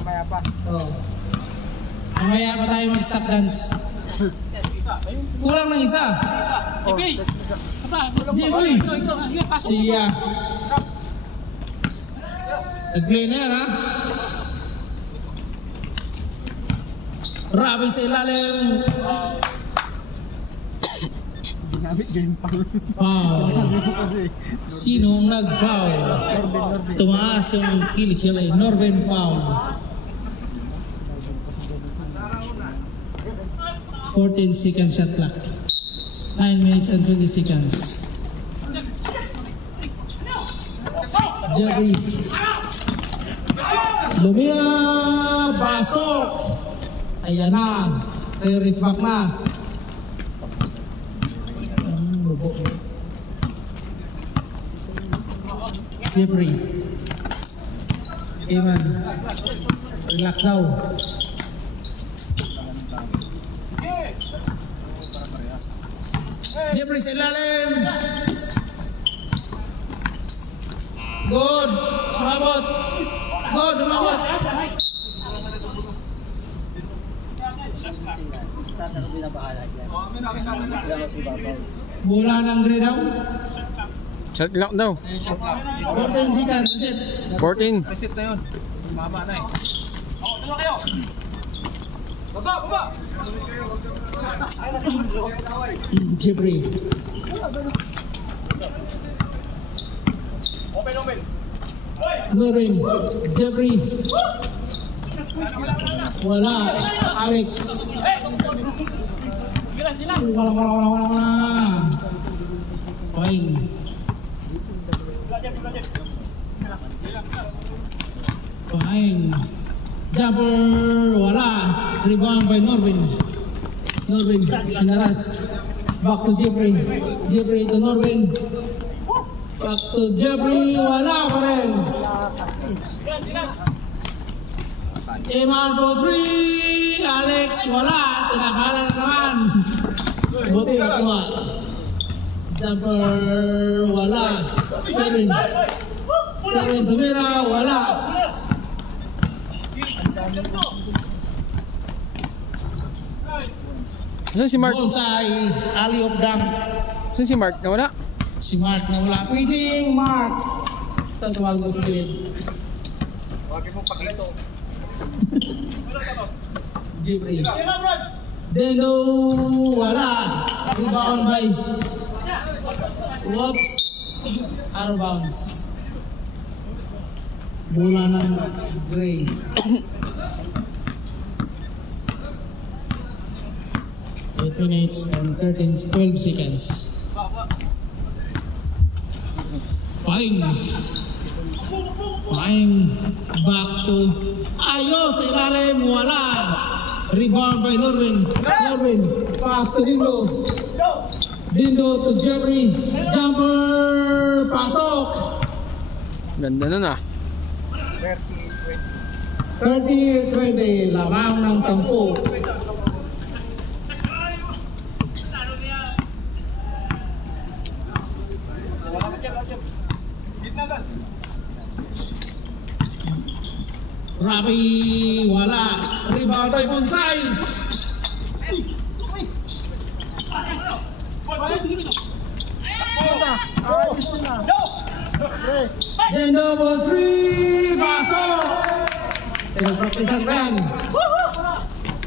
Mamaya pa. Oo. Mamaya pa tayo mag-stop dance. Kulang ng isa. Jeboy. Siya. Nag-play na yan, ha? Rabi sa ilalim. Ginamit game pa. Foul. Sinong nag-foul? Tumaas yung kilikilay. Norben foul. 14 second shot clock. 9 minutes and 20 seconds. Jerry. Lumia. Pasok. Ayan na. Re-race back na. Jeffrey. Eman. Relax daw. Jeffrey sa ilalim. Good. Umabot. Good. Umabot. Bola ng grade daw. Shot clock daw. 14 seconds. Reset. 14. Reset na yun. Mama na eh. Dalawa kayo. Baba. Jeffrey. Open. Noreen. Jeffrey. Wala. Alex. Wala. Fine. Fine. Jumper. Wala. Rebound by Noreen. Noreen. Sinaras. Back to Jeffrey. Jeffrey to Noreen. Back to Jeffrey. Wala pa rin. Eman for 3. Alex. Wala. Tinakala na naman. Buti na kuha. Jumper. Wala. 7 tumira. Wala. Saan si Mark? Bonsai. Alley of dunk. Saan si Mark? Nawala? Si Mark na wala. Paging Mark. Ito tumawag mo sa gilid. Huwag mo pakito. Jeffrey. Delo. Wala. Rebound by. Whoops. Out of bounds. Bola ng Gray. Eight minutes and 12 seconds. Fine. Back to ayos sa ilalim. Wala. Rebound by Norwin. Pass to Dindo. Dindo to Jeffrey. Jumper. Pasok. Ganda nun ah. 30-20. Lamang ng 10. Rabi, wala. Rebound by Bonsai. Dendo for 3. Pasok. Pinag-practicean ka yan.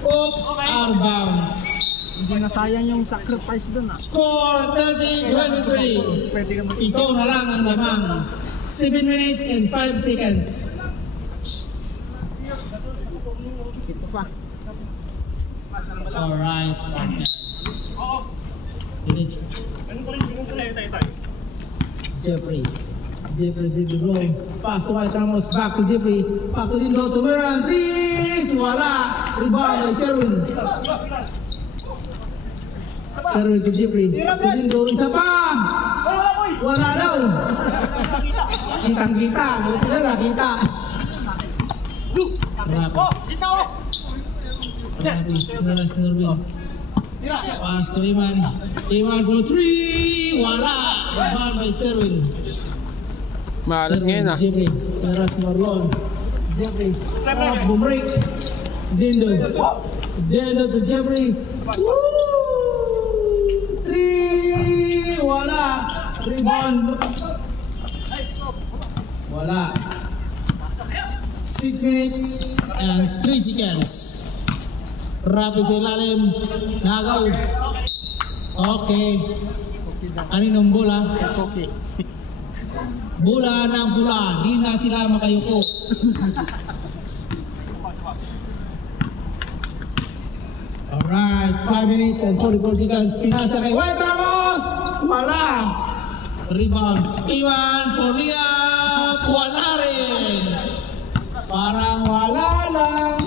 Oops, out of bounds. Hindi nasayang yung sacrifice dun ah. Score 30-23. Ito na lang ang lamang. 7 minutes and 5 seconds. Ito pa. Alright, partner. Jeffrey did the roll. Pass to White Ramos. Back to Jeffrey. Back to Dindo. Tumiran. 3. Wala. Rebound by Sherwin. Sherwin to Jeffrey. To Dindo. Isa pa. Wala daw. Kitang-kita. Buti na lang. Kita. Rabi. Nalas Norwin. Pass to Iman. Iman for 3. Wala. Rebound by Sherwin. Maalat ngayon ah. Jeffrey. Naras Marlon. Jeffrey. Bumrake. Dindo. Dindo to Jeffrey. Woo! 3! Wala. Rebound. Wala. 6 minutes and 3 seconds. Rapi sa ilalim. Nagaw. Okay. Kaninong bola? Okay. Bola ng pula. Di na sila makayuko. Alright. 5 minutes and 44 seconds. Pinasa kay White Ramos. Wala. Rebound. Iwan for Liam. Wala rin. Parang wala lang.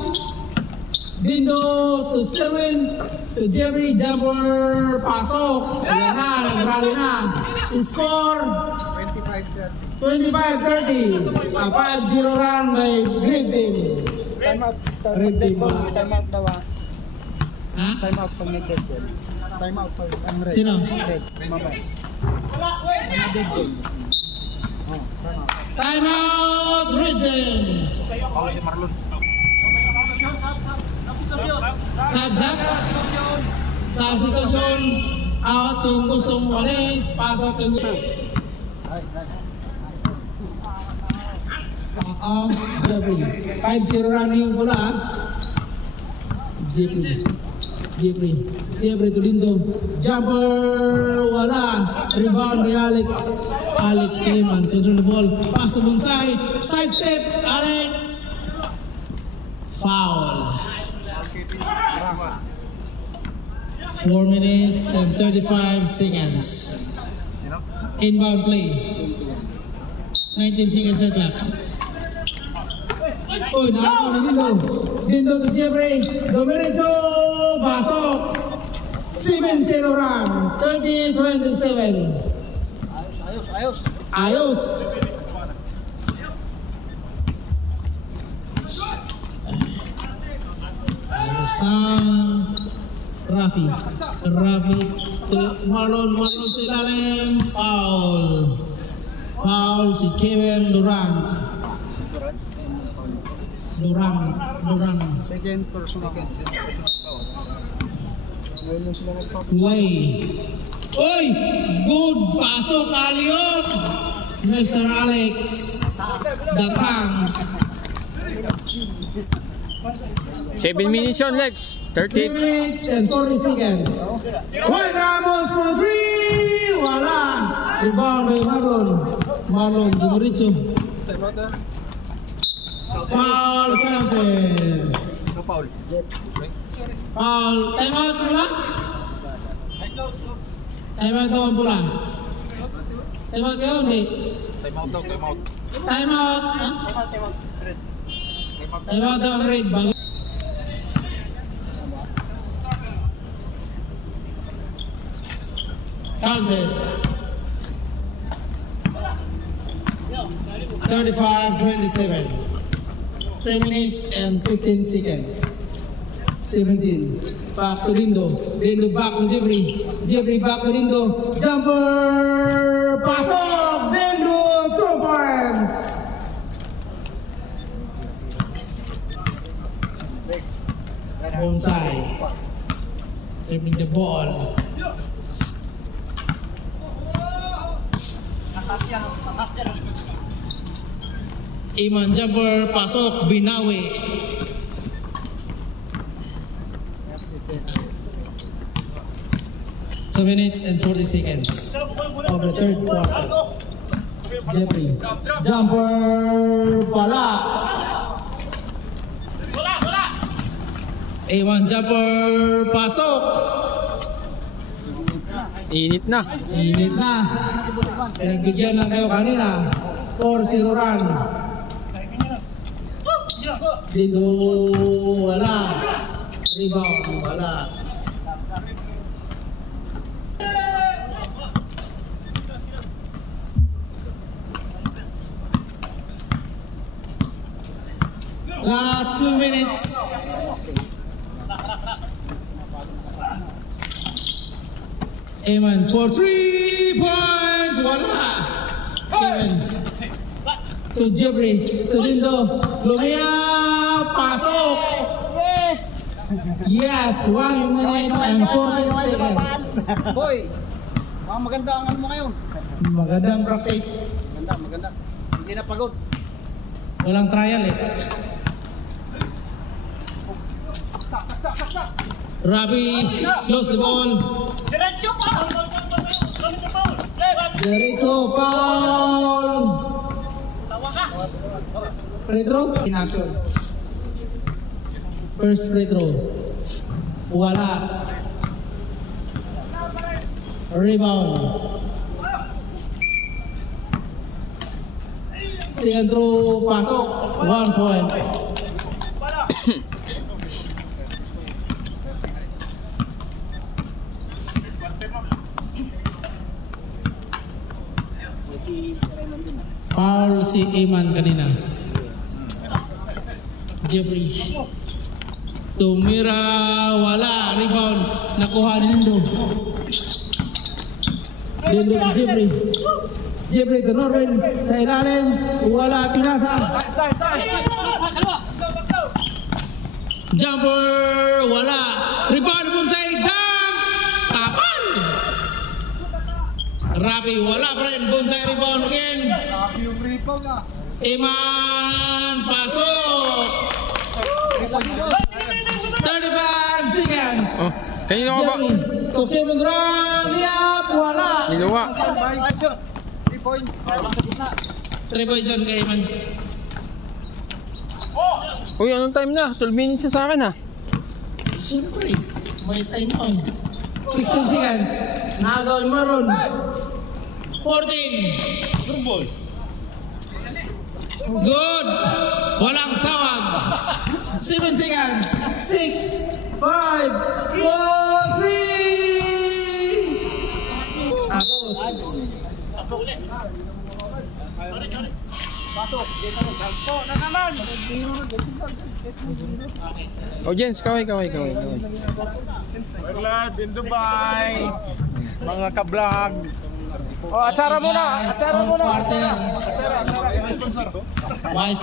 Dindo to Sherwin. To Jeffrey. Jumper. Pasok. Ayan na. Nagrally na. Score. 25-30. A 5-0 run by Green Team. Time out. Red team. Time out daw. Ha? Time out pag nag-dead ball. Time out pag ang red. Sino? Red. Mamay. Ang dead ball. Oh, time out. Time out. Red Team. Paul si Marlon. Sab. Substitution. Out yung gustong walis. Pasok yung Jeffrey. 5-0 run yung pula. Jeffrey to Lindo. Jumper. Wala. Rebound by Alex. Alex Clayman. Control the ball. Pass to Bonsai. Side step. Alex. Foul. 4 minutes and 35 seconds. Inbound play. 19 seconds shot clock. Uy, nakakaw ni Dindo. Dindo to Jeffrey. Domiritso. Pasok. 7-0 run. 30-27. Ayos. Ayos. Ayos na. Rafi to Marlon sa ilalim. Foul si Kevin Durant. Second personal. Ngayon lang sila nagpapalala. Play. Uy! Good pasok, Aliot! Mr. Alex Datang. 7 minutes yun, Lex. 3 30. minutes and 40 seconds. White Ramos for 3! Wala! Rebound by Marlon Dumoritso. Foul counted. No foul. Foul. Time out pula? Time out daw ang pula. Time out kayo, hindi? Time out daw, time out. Time out. Ha? Red. Time out daw ang red. Counted. 35-27. 3 minutes and 15 seconds. 17. Back to Dindo. Dindo back to Jeffrey. Jeffrey back to Dindo. Jumper. Pasok. Dindo. 2 points. Bonsai. Dribbling the ball. Iman jumper, pasok, binawi. So minutes and 40 seconds of the third quarter. Jeffrey, jumper, pala. Iman jumper, pasok. Init na. Init na. Pinagbigyan lang kayo kanina. 4-0 run. Dito wala. Rebound wala. Last 2 minutes. Eman for 3 points. Wala. Kevin. to Jeffrey, to Lindo, Lumia, pasok! Yes, 1 minute and 40 seconds. Boy, mga maganda ang ano mo ngayon. Magandang practice. Maganda. Hindi na pagod. Walang trial eh. Rafi lost the ball. Diretso pa! Diretso, foul. Sa wakas! Free throw in action. First free throw. Wala. Rebound. Second throw, pasok. 1 point. Foul si Iman kanina. Jeffrey. Tumira, wala. Rebound. Nakuha ni Lindo. Lindo ni Jeffrey. Jeffrey to Norwin. Sa ilalim. Wala. Pinasa. Jumper. Wala. Rebound pun sa dunk. Tapan. Rapi. Wala pa rin. Bonsai rebound again. Iman. Pasok. 35 seconds. Oh, kanino ka ba? Okay, Mondran, liap, wala. Niluwa. 3 points. 3 points yun kay Iman. Uy, anong time na? 12 minutes na sa akin ah. Siyempre, may time on. 16 seconds. Nagaw ni Maron. 14. Good. Walang tawag. 7 seconds. 6, 5, 4, 3. Tapos. Audience, kaway. Live in Dubai. Mga ka-vlog. Oh, atsara muna. Quarter. Vice